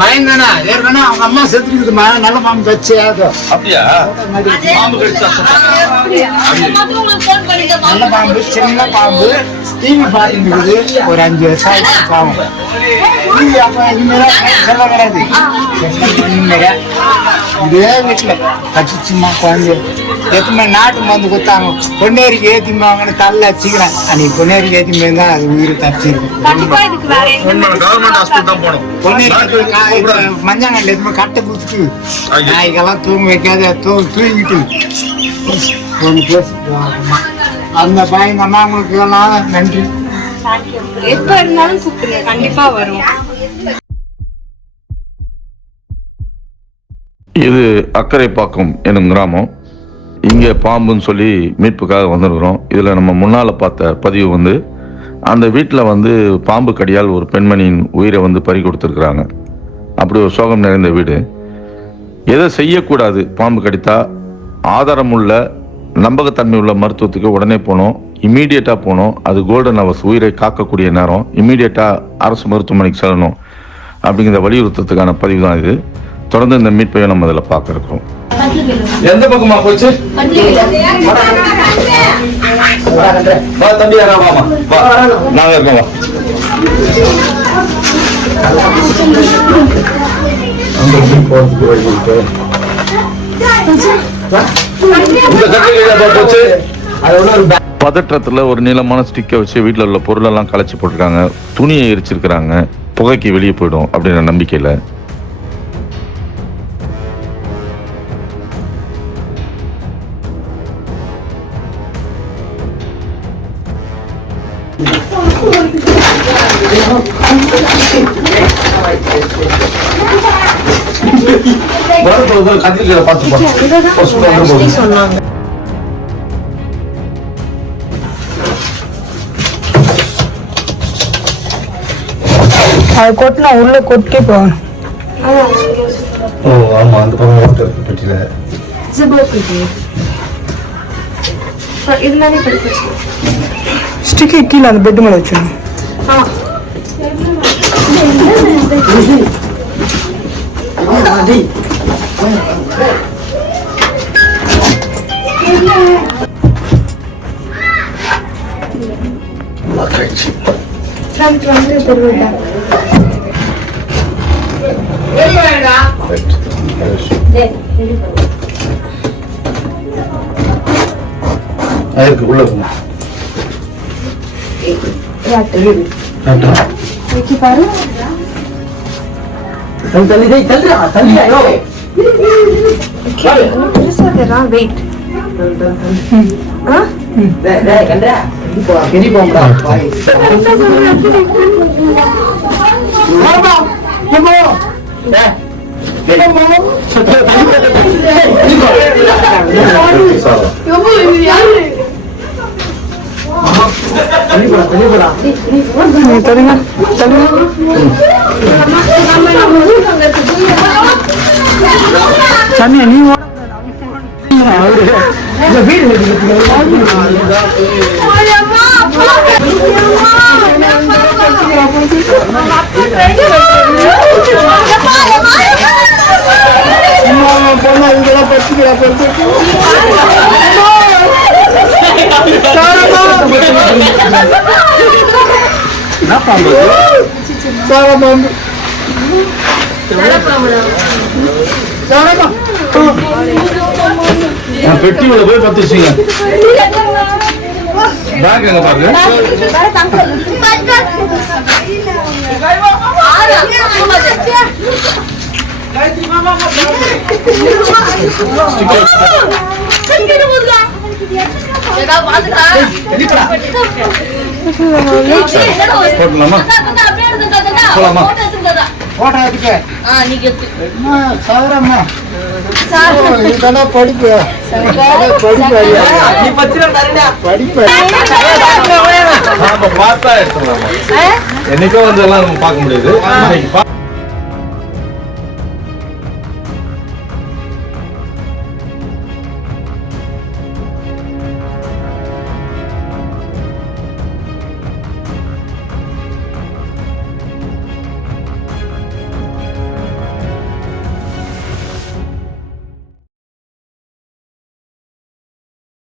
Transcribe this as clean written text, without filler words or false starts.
பயந்தானா ஏற்கனவே அவங்க அம்மா செத்துக்குதுமா நல்ல பாம்பு கட்சி அப்படியா பாம்பு கடிச்சா நல்ல பாம்பு சின்ன பாம்பு டிவி பாருங்குது ஒரு 5 வருஷம் ஆயிடுச்சு பாம்பு டிவி அப்ப இனிமேல சொல்ல கிடையாது இதே வீட்டுல கட்சிச்சுமா குழந்தை எத்தனை நாட்டு மருந்து கொடுத்தாங்க பொன்னேரிக்கு ஏத்திமாங்கன்னு தள்ள வச்சுக்கிறேன் அன்னைக்கு பொன்னேரிக்கு ஏத்தி போயிருந்தா அது உயிர் தப்பிச்சிருக்கும் மஞ்சாங்கல்ல எதுவுமே கட்டை குத்துட்டு நாய்க்கெல்லாம் தூங்க வைக்காத தூங்கிட்டு அந்த பையன் அம்மாங்களுக்கு எல்லாம் நன்றி. எப்ப இருந்தாலும் கூப்பிடுங்க, கண்டிப்பா வரும். இது அக்கரைப்பாக்கம் என்னும் கிராமம். இங்கே பாம்புன்னு சொல்லி மீட்புக்காக வந்திருக்கிறோம். இதில் நம்ம முன்னால் பார்த்த பதிவு வந்து அந்த வீட்டில் வந்து பாம்பு கடியால் ஒரு பெண்மணியின் உயிரை வந்து பறி கொடுத்துருக்குறாங்க. அப்படி ஒரு சோகம் நிறைந்த வீடு. எதை செய்யக்கூடாது, பாம்பு கடித்தா ஆதாரமுள்ள நம்பகத்தன்மை உள்ள மருத்துவத்துக்கு உடனே போகணும், இம்மீடியட்டாக போகணும். அது கோல்டன் ஹவர்ஸ், உயிரை காக்கக்கூடிய நேரம். இம்மீடியட்டாக அரசு மருத்துவமனைக்கு செல்லணும் அப்படிங்கிற வலியுறுத்தத்துக்கான பதிவு தான் இது. தொடர்ந்து இந்த மீட்பையை நம்ம அதில் பார்க்க இருக்கிறோம். எந்த பக்கமா போச்சு? நாங்க இருக்கோம். பதற்றத்துல ஒரு நீளமான ஸ்டிக்கை வச்சு வீட்டுல உள்ள பொருளெல்லாம் கலைச்சி போட்டிருக்காங்க. துணியை எரிச்சிருக்கிறாங்க. புகைக்கு வெளியே போயிடும் அப்படின்ற நம்பிக்கையில சொன்னாங்க. அது கொட்டினா உள்ள கொட்டி போகணும். ஸ்டிக்கை கீழே அந்த பெட் மேலே வச்சிடணும். உள்ள பாரு வெயிட் தனியா நீ பெட்டி உள்ள போய் பத்துச்சுங்க. பேக் எங்க பாருங்க. போலாமா? போட்டோ எடுக்க சௌரம்மா இதெல்லாம் படிப்பு பார்த்தா எடுத்துடலாமா? என்னைக்கோ வந்து எல்லாம் பார்க்க முடியாது.